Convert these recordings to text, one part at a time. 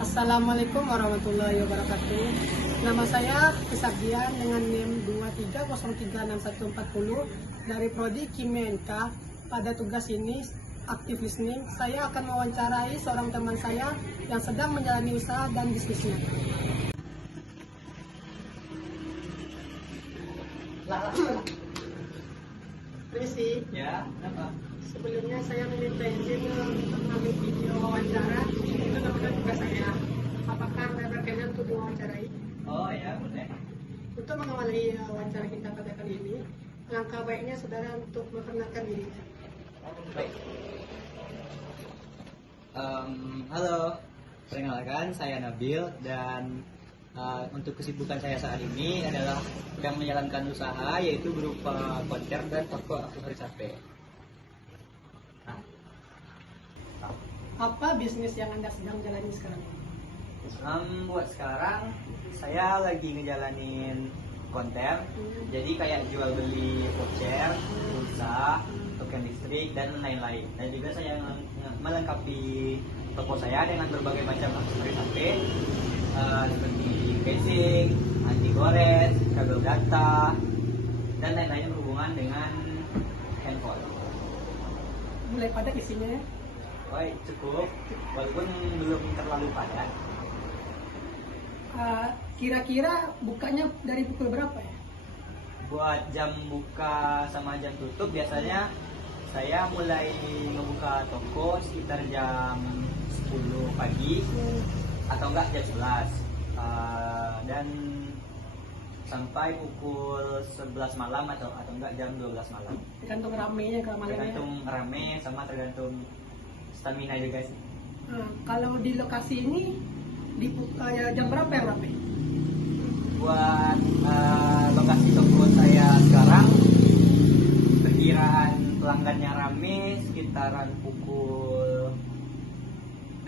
Assalamualaikum warahmatullahi wabarakatuh. Nama saya Kesabdian dengan NIM 23036140 dari Prodi Kimia NK. Pada tugas ini, aktif listening, saya akan mewawancarai seorang teman saya yang sedang menjalani usaha dan bisnisnya. Permisi. Ya, kenapa? Sebelumnya saya meminta izin untuk mengambil video wawancara. Itu namanya tugas saya. Apakah Anda berkenan untuk diwawancarai? Oh ya, boleh. Untuk mengawali wawancara kita pada kali ini, langkah baiknya saudara untuk memperkenalkan diri. Baik. Halo, perkenalkan saya Nabil dan untuk kesibukan saya saat ini adalah sedang menjalankan usaha yaitu berupa konter dan toko aksesoris HP. Apa bisnis yang Anda sedang jalani sekarang? Buat sekarang saya lagi ngejalanin konter, jadi kayak jual beli voucher, pulsa, token listrik dan lain-lain. Dan juga saya melengkapi toko saya dengan berbagai macam aksesoris HP seperti casing, anti gores, kabel data, dan lain-lain yang berhubungan dengan handphone. Mulai padat isinya ya? Baik, cukup, walaupun belum terlalu padat. Kira-kira bukanya dari pukul berapa ya? Buat jam buka sama jam tutup biasanya saya mulai membuka toko sekitar jam 10 pagi atau enggak jam 11 dan sampai pukul 11 malam atau enggak jam 12 malam. Tergantung ramenya ke malamnya. Tergantung rame sama tergantung stamina juga sih. Kalau di lokasi ini jam berapa yang ramai? Buat lokasi toko saya sekarang perkiraan pelanggannya rame sekitaran pukul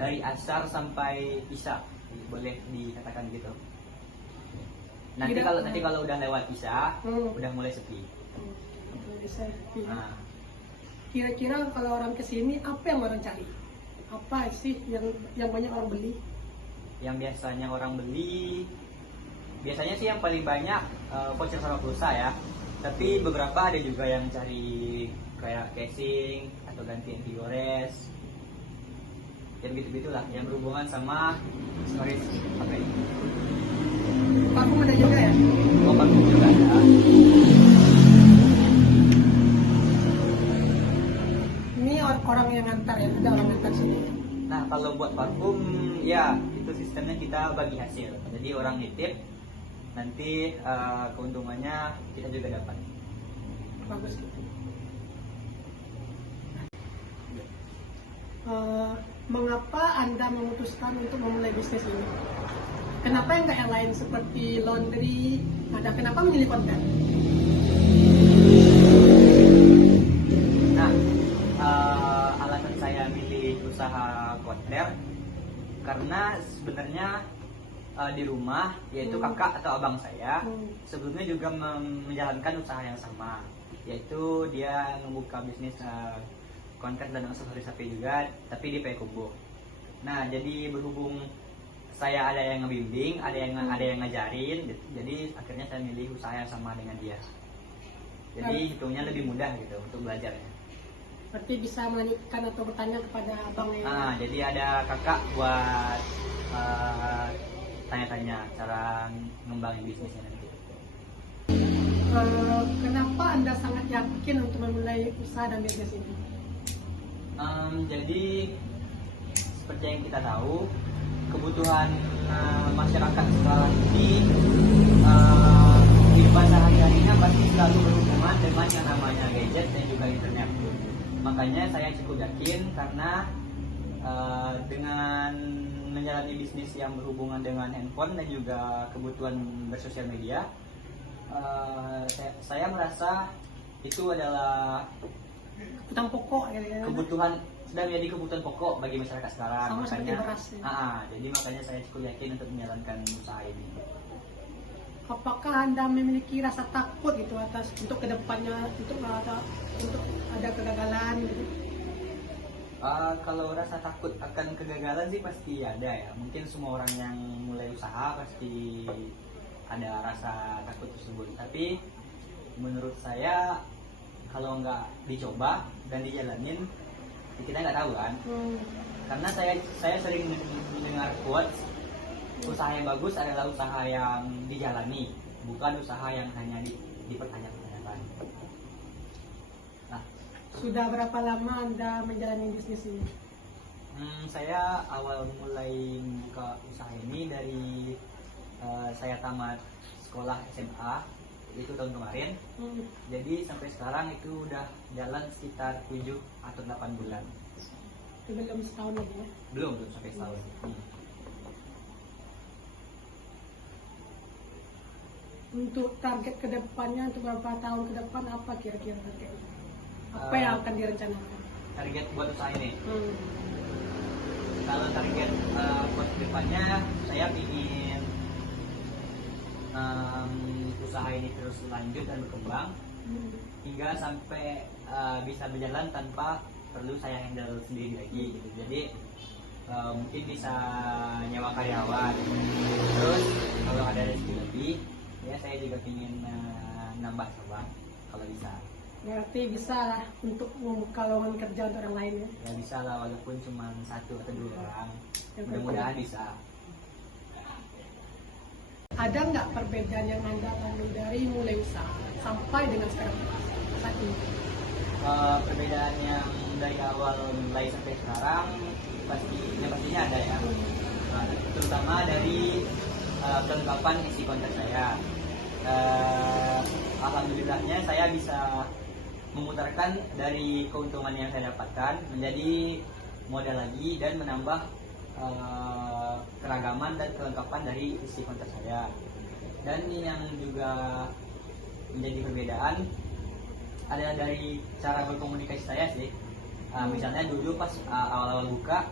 dari asar sampai isya, boleh dikatakan gitu. Nanti kalau udah lewat isya udah mulai sepi. Nah, Kira-kira kalau orang kesini apa yang orang cari? Apa sih yang banyak orang beli? yang biasanya orang beli biasanya sih yang paling banyak voucher sama pulsa ya, tapi beberapa ada juga yang cari kayak casing atau ganti anti gores, yang gitu-gitulah yang berhubungan sama storage HP. Parfum ada juga ya? Oh, parfum juga ada. Ini orang yang ngantar ya? Ada orang ngantar sini? Nah, kalau buat parfum ya itu sistemnya kita bagi hasil, jadi orang nitip nanti keuntungannya kita juga dapat. Bagus gitu. Mengapa Anda memutuskan untuk memulai bisnis ini? Kenapa yang yang lain seperti laundry? Kenapa memilih konten? Nah, alasan saya milih usaha konter karena sebenarnya di rumah yaitu kakak atau abang saya sebelumnya juga menjalankan usaha yang sama, yaitu dia membuka bisnis konten dan aksesoris HP juga, tapi di Payakumbuh. Nah, jadi berhubung saya ada yang ngebimbing, ada yang ngajarin, jadi akhirnya saya milih usaha yang sama dengan dia. Jadi hitungnya lebih mudah gitu untuk belajarnya. Berarti bisa melanjutkan atau bertanya kepada abang yang... Jadi ada kakak buat tanya-tanya cara ngembangin bisnisnya nanti. Kenapa Anda sangat yakin untuk memulai usaha dan bisnis ini? Jadi seperti yang kita tahu, kebutuhan masyarakat sekarang ini kehidupan sehari-harinya pasti selalu berhubungan dengan yang namanya gadget dan juga internet. Makanya saya cukup yakin karena dengan menjalani bisnis yang berhubungan dengan handphone dan juga kebutuhan bersosial media, saya merasa itu adalah Kebutuhan pokok ya. kebutuhan sudah menjadi kebutuhan pokok bagi masyarakat sekarang. Sama seperti Makanya, beras ya. jadi makanya saya cukup yakin untuk menjalankan usaha ini. Apakah Anda memiliki rasa takut gitu atas untuk kedepannya untuk ada kegagalan gitu? Kalau rasa takut akan kegagalan sih pasti ada ya. Mungkin semua orang yang mulai usaha pasti ada rasa takut tersebut. Tapi menurut saya kalau nggak dicoba dan dijalanin, ya kita nggak tahu kan. Karena saya sering mendengar quotes, usaha yang bagus adalah usaha yang dijalani, bukan usaha yang hanya dipertanyakan. Nah, Sudah berapa lama Anda menjalani bisnis ini? Saya awal mulai buka usaha ini dari saya tamat sekolah SMA itu tahun kemarin. Jadi sampai sekarang itu udah jalan sekitar 7 atau 8 bulan. Belum setahun lagi ya? Belum sampai setahun. Untuk target kedepannya, untuk berapa tahun ke depan, apa kira-kira targetnya? Apa yang akan direncanakan? Target buat usaha ini. Kalau target buat kedepannya, saya ingin usaha ini terus lanjut dan berkembang hingga sampai bisa berjalan tanpa perlu saya handle sendiri lagi gitu. Jadi mungkin bisa nyewa karyawan. Terus kalau ada rezeki lebih, ya saya juga ingin nambah cabang kalau bisa. Berarti bisa lah untuk membuka lowongan kerja untuk orang lain ya? Ya bisa lah, walaupun cuma 1 atau 2 orang. Yang Mudah-mudahan bisa. Ada nggak perbedaan yang Anda alami dari mulai usaha sampai dengan sekarang saat ini? Perbedaan yang dari awal mulai sampai sekarang pastinya ada ya. Terutama dari kelengkapan isi konten saya. Alhamdulillahnya saya bisa memutarkan dari keuntungan yang saya dapatkan menjadi modal lagi dan menambah keragaman dan kelengkapan dari isi konten saya. Dan yang juga menjadi perbedaan adalah dari cara berkomunikasi saya sih. Misalnya dulu pas awal-awal buka,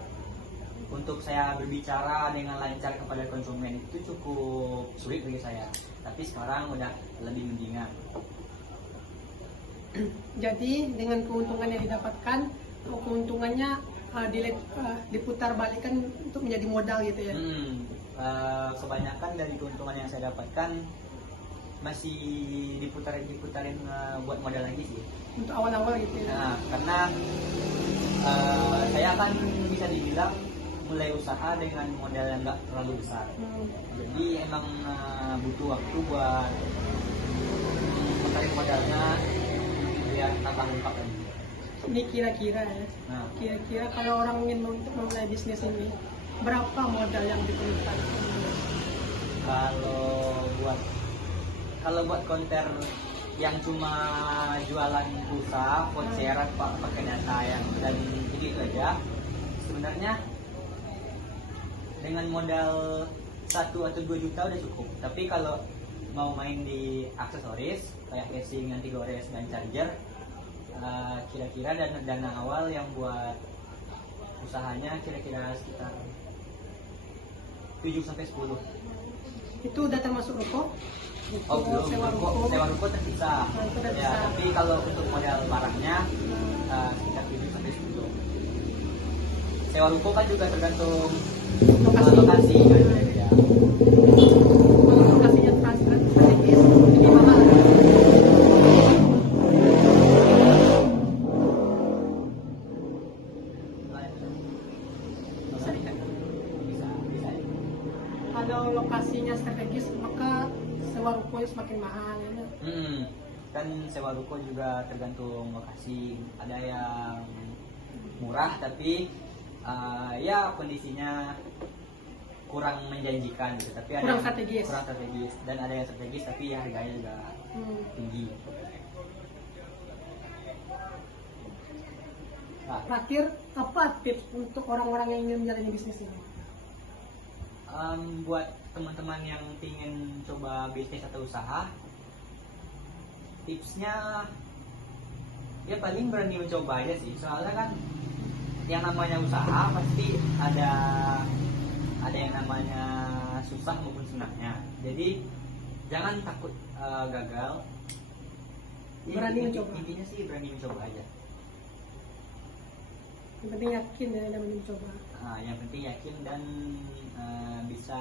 untuk saya berbicara dengan lancar kepada konsumen itu cukup sulit bagi saya. Tapi sekarang udah lebih mendingan. Jadi dengan keuntungan yang didapatkan, keuntungannya diputar balikkan untuk menjadi modal gitu ya? Kebanyakan dari keuntungan yang saya dapatkan masih diputarin buat modal lagi sih. Untuk awal-awal gitu ya? Nah, karena saya kan bisa dibilang mulai usaha dengan modal yang nggak terlalu besar. Jadi emang butuh waktu buat mencari modalnya biar tambah lengkap lagi. Ini kira-kira ya, kira-kira kalau orang ingin memulai bisnis ini, berapa modal yang diperlukan? Kalau buat konter yang cuma jualan pulsa, voucher, pakai data yang dan begitu aja, sebenarnya dengan modal 1 atau 2 juta udah cukup. Tapi kalau mau main di aksesoris kayak casing, anti gores dan charger, kira-kira dana awal yang buat usahanya kira-kira sekitar 7 sampai 10. Itu udah termasuk ruko? Oh belum, sewa ruko tersisa. Ya, tapi kalau untuk modal barangnya sekitar 7 sampai 10. Sewa ruko kan juga tergantung lokasi kan ya. Kalau lokasinya strategis, lebih mahal. Kalau lokasinya strategis, maka sewa ruko semakin mahal ya. Kan sewa ruko juga tergantung lokasi. Ada yang murah tapi ya kondisinya kurang menjanjikan gitu. Tapi ada kurang yang strategis dan ada yang strategis tapi ya harganya juga tinggi. Terakhir, apa tips untuk orang-orang yang ingin menjalani bisnis ini? Buat teman-teman yang ingin coba bisnis atau usaha, tipsnya ya paling berani mencoba aja sih. Soalnya kan yang namanya usaha pasti ada yang namanya susah maupun senangnya. Jadi jangan takut gagal. Berani mencoba. Intinya sih berani mencoba aja. Yang penting yakin ya dan mencoba. Yang penting yakin dan bisa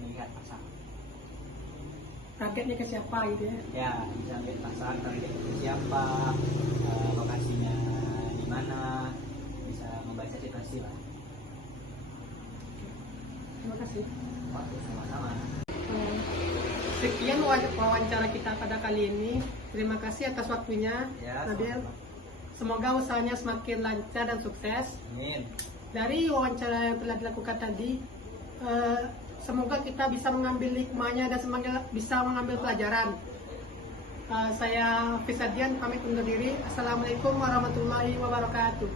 melihat pasar. Targetnya ke siapa gitu ya? Ya, bisa melihat pasar, target ke siapa, lokasinya di mana, bisa membaca situasi lah. Terima kasih. Waktu sama-sama. Sekian wawancara kita pada kali ini. Terima kasih atas waktunya, Ya, Nabil. sama-sama. Semoga usahanya semakin lancar dan sukses. Amin. Dari wawancara yang telah dilakukan tadi, semoga kita bisa mengambil hikmahnya dan semoga bisa mengambil pelajaran. Saya Fisadian pamit undur diri. Assalamualaikum warahmatullahi wabarakatuh.